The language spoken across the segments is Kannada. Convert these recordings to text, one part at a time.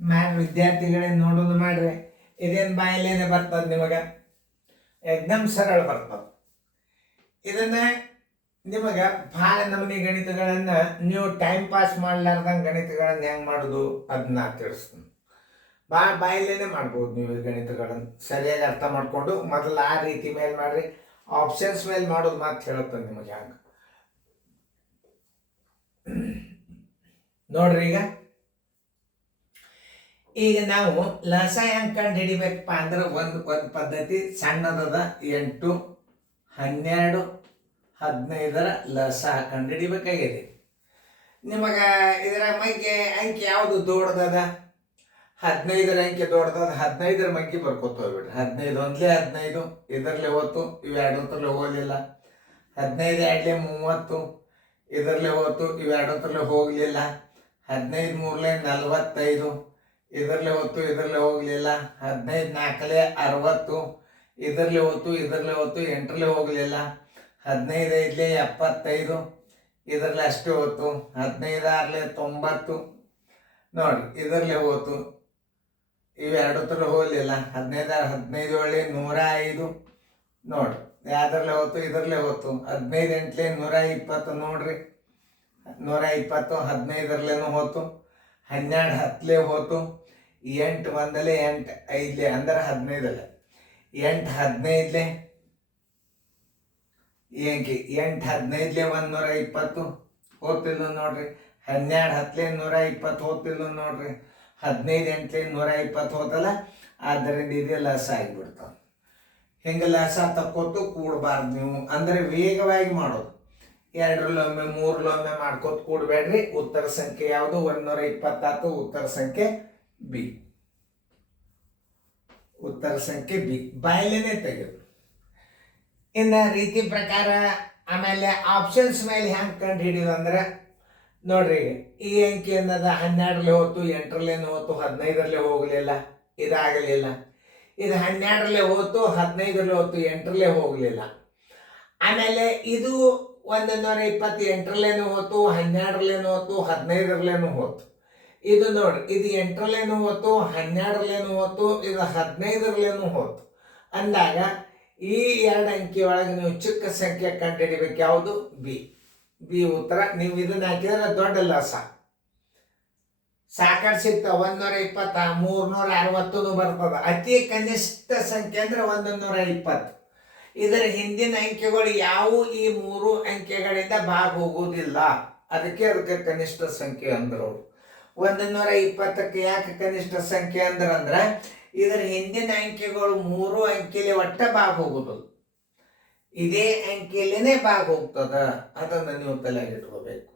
ಮಾಡ್ರಿ ವಿದ್ಯಾರ್ಥಿಗಳೇ, ನೋಡೋದು ಮಾಡ್ರಿ. ಇದೇನು ಬಾಯಲ್ಲೇನೆ ಬರ್ತದೆ ನಿಮಗೆ, ಎಕ್ದಮ್ ಸರಳ ಬರ್ತದೆ. ಇದನ್ನ ನಿಮಗೆ ಭಾಳ ನಮೂನಿ ಗಣಿತಗಳನ್ನ ನೀವು ಟೈಮ್ ಪಾಸ್ ಮಾಡ್ಲಾರ್ದಂಗೆ ಗಣಿತಗಳನ್ನ ಹೆಂಗೆ ಮಾಡೋದು ಅದನ್ನ ತಿಳಿಸ್ತೀನಿ. ಭಾಳ ಬಾಯಲ್ಲೇನೆ ಮಾಡ್ಬೋದು ನೀವು ಈ ಗಣಿತಗಳನ್ನು ಸರಿಯಾಗಿ ಅರ್ಥ ಮಾಡ್ಕೊಂಡು. ಮೊದಲು ಆ ರೀತಿ ಮೇಲೆ ಮಾಡ್ರಿ, ಆಪ್ಷನ್ಸ್ ಮೇಲೆ ಮಾಡೋದು ಮಾತು ಹೇಳುತ್ತೆ ನಿಮಗೆ ಹಂಗೆ. ನೋಡ್ರಿ, ಈಗ ನಾವು ಲಸ ಹೆಂಗೆ ಕಂಡು ಹಿಡಿಬೇಕಪ್ಪ ಅಂದ್ರೆ ಒಂದು ಪದ್ಧತಿ ಸಣ್ಣದದ. 8, 12, 15 ಲಸ ಕಂಡು ಹಿಡಿಬೇಕಾಗಿದೆ. ನಿಮಗೆ ಇದರ ಮಗ್ಗೆ ಅಂಕಿ ಯಾವುದು ದೊಡ್ಡದದ? 15 ಅಂಕಿ ದೊಡ್ಡದದ. 15 ಮಗ್ಗಿ ಬರ್ಕೋತ ಹೋಗ್ಬಿಡ್ರಿ. 15 ಒಂದ್ಲೆ 15 ಇದರಲ್ಲೇ ಹೋತು, ಇವೆರಡತ್ರಲ್ಲೇ ಹೋಗಲಿಲ್ಲ. 15 ಎರಡ್ಲೆ 30 ಇದರಲ್ಲೇ ಹೋತು, ಇವೆರಡತ್ರಲ್ಲೇ ಹೋಗಲಿಲ್ಲ. 15 ಮೂರಲೆ 45 ಇದರಲ್ಲೇ ಹೋತು, ಇದರಲ್ಲೇ ಹೋಗಲಿಲ್ಲ. 15 ನಾಲ್ಕಲೆ 60 ಇದರಲ್ಲೇ ಹೋತು, ಇದರಲ್ಲೇ ಹೋತು, 8ರಲ್ಲೇ ಹೋಗಲಿಲ್ಲ. 15 ಐದಲೆ 75 ಇದರಲ್ಲೇ ಅಷ್ಟೇ ಹೋತು. 15 ಆರಲೆ 90 ನೋಡಿ ಇದರಲ್ಲೇ ಹೋತು, ಇವೆರಡತ್ರಲ್ಲೇ ಹೋಗಲಿಲ್ಲ. 15 15 ಒಳ್ಳೆ 105 ನೋಡ್ರಿ ಯಾವ್ದ್ರಲ್ಲೇ ಹೋತು, ಇದರಲ್ಲೇ ಹೋತು. 15 ಎಂಟ್ಲೆ 120 ನೋಡ್ರಿ, 120. 15ರಲ್ಲೇನು ಹೋತು. 12 10ಲೇ ಹೋತು. 8 ಒಂದಲೆ 8 5ಲೇ ಅಂದ್ರೆ 15. 8 15ಲೇ ಏಂಕಿ 8 15ಲೇ 120 ಹೋತಿಲ್ಲ ನೋಡ್ರಿ. 12 10ಲೇ 120 ಹೋತಿಲ್ಲ ನೋಡ್ರಿ. 15 ಎಂಟ್ಲೆ 120 ಹೋತಲ್ಲ. ಆದ್ದರಿಂದ ಇದೇ ಲಸ ಆಗಿಬಿಡ್ತಾವ. ಹಿಂಗೆ ಲಸ ತಕ್ಕೋತು ಕೂಡಬಾರ್ದು ನೀವು, ಅಂದರೆ ವೇಗವಾಗಿ ಮಾಡೋದು. 2ರಲ್ಲೊಮ್ಮೆ 3ರಲ್ಲೊಮ್ಮೆ ಮಾಡ್ಕೋತ ಕೂಡಬೇಡ್ರಿ. ಉತ್ತರ ಸಂಖ್ಯೆ ಯಾವುದು? 120 ಉತ್ತರ ಸಂಖ್ಯೆ ಬಿ. ಉತ್ತರ ಸಂಖ್ಯೆ ಬಿ ಬಾಯಲೇನೆ ತೆಗೆದು. ಇನ್ನು ರೀತಿ ಪ್ರಕಾರ ಆಮೇಲೆ ಆಪ್ಷನ್ಸ್ ಮೇಲೆ ಹೆಂಗೆ ಕಂಡು ಹಿಡಿಯೋದು ಅಂದ್ರೆ ನೋಡ್ರಿ, ಈ ಅಂಕಿ ಅನ್ನದ 12ರಲ್ಲೇ ಹೋತು, 8ರಲ್ಲೇನು ಹೋತು, 15ರಲ್ಲೇ ಹೋಗಲಿಲ್ಲ, ಇದಾಗಲಿಲ್ಲ. ಇದು 12ರಲ್ಲೇ ಹೋತು, 15ರಲ್ಲೇ ಹೋತು, 8ರಲ್ಲೇ ಹೋಗಲಿಲ್ಲ. ಆಮೇಲೆ ಇದು 120 8ರಲ್ಲೇನು ಹೋತು, 12ರಲ್ಲೇನು ಹೋತು, 15ರಲ್ಲೇನು ಹೋತು. ಇದು ನೋಡ್ರಿ, ಇದು 8ರಲ್ಲೇನು ಹೋತು, 12ರಲ್ಲೇನು ಹೋತು, ಇದು 15ರಲ್ಲೇನು ಹೋತು. ಅಂದಾಗ ಈ 2 ಅಂಕಿ ಒಳಗೆ ನೀವು ಚಿಕ್ಕ ಸಂಖ್ಯೆ ಕಂಡು ಹಿಡಿಬೇಕು. ಯಾವುದು? ಬಿ. ಬಿ ಉತ್ತರ. ನೀವು ಇದನ್ನ ಹಾಕಿದ್ರೆ ದೊಡ್ಡ ಲಸ ಸಾಕಷ್ಟು ಸಿಗ್ತಾವ. 120 360 ಬರ್ತದ. ಅತಿ ಕನಿಷ್ಠ ಸಂಖ್ಯೆ ಅಂದ್ರೆ 120. ಇದರ ಹಿಂದಿನ ಅಂಕೆಗಳು ಯಾವುವು ಈ 3 ಅಂಕೆಗಳಿಂದ ಭಾಗ ಹೋಗುವುದಿಲ್ಲ. ಅದಕ್ಕೆ ಕನಿಷ್ಠ ಸಂಖ್ಯೆ ಅಂದ್ರು. 120ಕ್ಕೆ ಯಾಕೆ ಕನಿಷ್ಠ ಸಂಖ್ಯೆ ಅಂದ್ರೆ ಇದರ ಹಿಂದಿನ ಅಂಕೆಗಳು 3 ಅಂಕೆಲಿ ಒಟ್ಟ ಭಾಗ ಹೋಗುದಿಲ್ಲ, ಇದೇ ಅಂಕೆಲೇನೆ ಭಾಗ ಹೋಗ್ತದ. ಅದನ್ನು ನೀವು ತಲೆಗೆ ಇಟ್ಕೋಬೇಕು.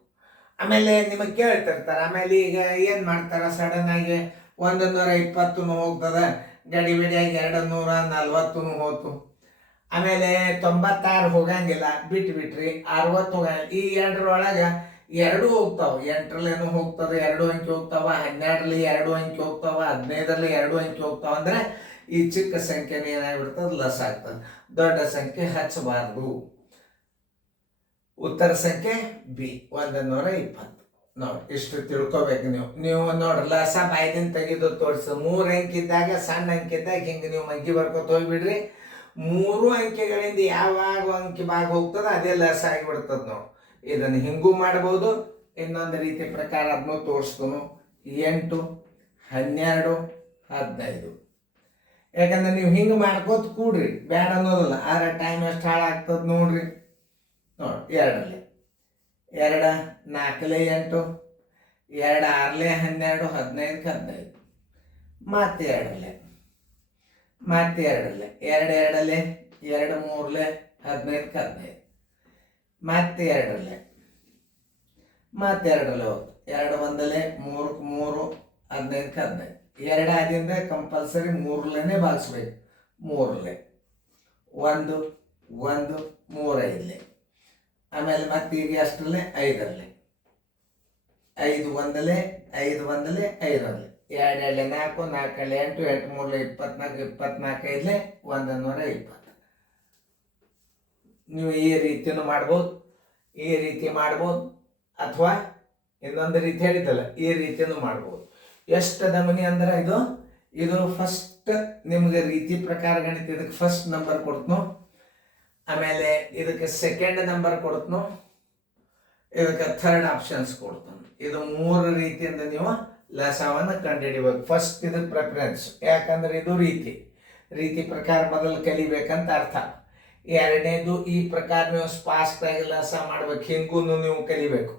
ಆಮೇಲೆ ನಿಮಗೆ ಕೇಳ್ತಿರ್ತಾರೆ, ಆಮೇಲೆ ಈಗ ಏನು ಮಾಡ್ತಾರ, ಸಡನ್ ಆಗಿ 120 ಹೋಗ್ತದ, ಗಡಿಬಿಡಿಯಾಗಿ 240 ಹೋತು. ಆಮೇಲೆ 96 ಹೋಗಂಗಿಲ್ಲ, ಬಿಟ್ರಿ. 60 ಹೋಗಂಗಿಲ್ಲ. ಈ 2ರೊಳಗೆ 2 ಹೋಗ್ತಾವ. 8ರಲ್ಲೇನು ಹೋಗ್ತದೆ, 2 ಅಂಕಿ ಹೋಗ್ತಾವ. 12ರಲ್ಲಿ 2 ಅಂಕಿ ಹೋಗ್ತಾವ. 15ರಲ್ಲಿ 2 ಅಂಕಿ ಹೋಗ್ತಾವ. ಅಂದ್ರೆ ಈ ಚಿಕ್ಕ ಸಂಖ್ಯೆನ ಏನಾಗ್ಬಿಡ್ತದೆ? ಲಸ್ ಆಗ್ತದೆ. ದೊಡ್ಡ ಸಂಖ್ಯೆ ಹಚ್ಚಬಾರ್ದು. ಉತ್ತರ ಸಂಖ್ಯೆ ಬಿ 120. ನೋಡಿ, ಇಷ್ಟು ತಿಳ್ಕೊಬೇಕು ನೀವು ನೋಡ್ರಿ. ಲಸ ಬಾಯ್ದಿಂದ ತೆಗೆದು ತೋರಿಸ. 3 ಅಂಕಿ ಇದ್ದಾಗ, ಸಣ್ಣ ಅಂಕಿ ಇದ್ದಾಗ ಹಿಂಗೆ ನೀವು ಮಗ್ಗಿ ಬರ್ಕೊತ ಹೋಗ್ಬಿಡ್ರಿ. 3 ಅಂಕೆಗಳಿಂದ ಯಾವಾಗ ಅಂಕಿ ಭಾಗ ಹೋಗ್ತದೆ ಅದೇ ಲಸ ಆಗಿಬಿಡ್ತದೆ ನೋಡಿ. ಇದನ್ನು ಹಿಂಗೂ ಮಾಡ್ಬೋದು. ಇನ್ನೊಂದು ರೀತಿ ಪ್ರಕಾರ ಅದನ್ನು ತೋರಿಸ್ತನು. 8, 12, 15. ಯಾಕಂದ್ರೆ ನೀವು ಹಿಂಗೆ ಮಾಡ್ಕೋತ ಕೂಡ್ರಿ, ಬೇಡ ಅನ್ನೋದಿಲ್ಲ. ಆದ್ರೆ ಟೈಮ್ ಎಷ್ಟು ಹಾಳಾಗ್ತದೆ ನೋಡ್ರಿ. ನೋಡಿ, 2ರಲ್ಲೇ 2 4ಲೆ 8, 2 6ಲೆ 12, 15ಕ್ಕೆ 15. ಮತ್ತೆ 2ರಲ್ಲೇ 2 2ಲೆ 2 3ಲೆ 15ಕ್ಕೆ 15. ಮತ್ತೆ 2ರಲ್ಲೇ ಹೋಗ್ತು. 2 1ಲೆ 3ಕ್ಕೆ 3, 15ಕ್ಕೆ 15. 2 ಆದಿಂದ ಕಂಪಲ್ಸರಿ 3ರಲ್ಲೇನೆ ಭಾಗಿಸ್ಬೇಕು. 3ರಲ್ಲೇ 1 1 3 5ಲೆ. ಆಮೇಲೆ ಮತ್ತೆ ಈಗ ಅಷ್ಟರಲ್ಲೇ 5ರಲ್ಲೇ 5 1ಲೆ 5 1ಲೆ 5ರಲ್ಲೇ 2 2ಲೆ 4 4ಲೆ 8 8 3ಲೆ 24 24 5ಲೆ 120. ನೀವು ಈ ರೀತಿನೂ ಮಾಡ್ಬೋದು, ಈ ರೀತಿ ಮಾಡ್ಬೋದು, ಅಥವಾ ಇನ್ನೊಂದು ರೀತಿ ಹೇಳಿದ್ದಲ್ಲ ಈ ರೀತಿನೂ ಮಾಡ್ಬೋದು. ಎಷ್ಟು ನಮೂನಿ ಅಂದ್ರೆ ಇದು ಫಸ್ಟ್ ನಿಮ್ಗೆ ರೀತಿ ಪ್ರಕಾರ ಗಣಿತ ಇದಕ್ಕೆ ಫಸ್ಟ್ ನಂಬರ್ ಕೊಡ್ತನು, ಆಮೇಲೆ ಇದಕ್ಕೆ ಸೆಕೆಂಡ್ ನಂಬರ್ ಕೊಡ್ತನು, ಇದಕ್ಕೆ ಥರ್ಡ್ ಆಪ್ಷನ್ಸ್ ಕೊಡ್ತಾನೆ. ಇದು 3 ರೀತಿಯಿಂದ ನೀವು ಲಸವನ್ನು ಕಂಡುಹಿಡಿಬೇಕು. ಫಸ್ಟ್ ಇದಕ್ಕೆ ಪ್ರಿಫರೆನ್ಸ್, ಯಾಕಂದ್ರೆ ಇದು ರೀತಿ ಪ್ರಕಾರ ಮೊದಲು ಕಲಿಬೇಕಂತ ಅರ್ಥ. ಎರಡನೇದು ಈ ಪ್ರಕಾರ ನೀವು ಫಾಸ್ಟ್ ಆಗಿ ಲಸ ಮಾಡ್ಬೇಕು, ಹಿಂಗೂ ನೀವು ಕಲಿಬೇಕು.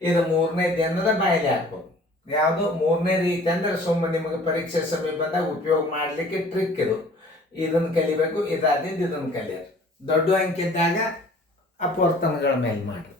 ಇದು 3ನೇದು ಅನ್ನೋದ ಬಾಯಿಲೆ ಹಾಕ್ಬೇಕು. ಯಾವುದು 3ನೇ ರೀತಿ ಅಂದ್ರೆ ಸುಮ್ಮನೆ ನಿಮಗೆ ಪರೀಕ್ಷೆ ಸಮಯ ಬಂದಾಗ ಉಪಯೋಗ ಮಾಡಲಿಕ್ಕೆ ಟ್ರಿಕ್ ಇದು. ಇದನ್ನು ಕಲಿಬೇಕು, ಇದಾದಿಂದ ಇದನ್ನು ಕಲಿಯೋದು. ದೊಡ್ಡ ಅಂಕಿದ್ದಾಗ ಅಪವರ್ತನಗಳ ಮೇಲೆ ಮಾಡಿ.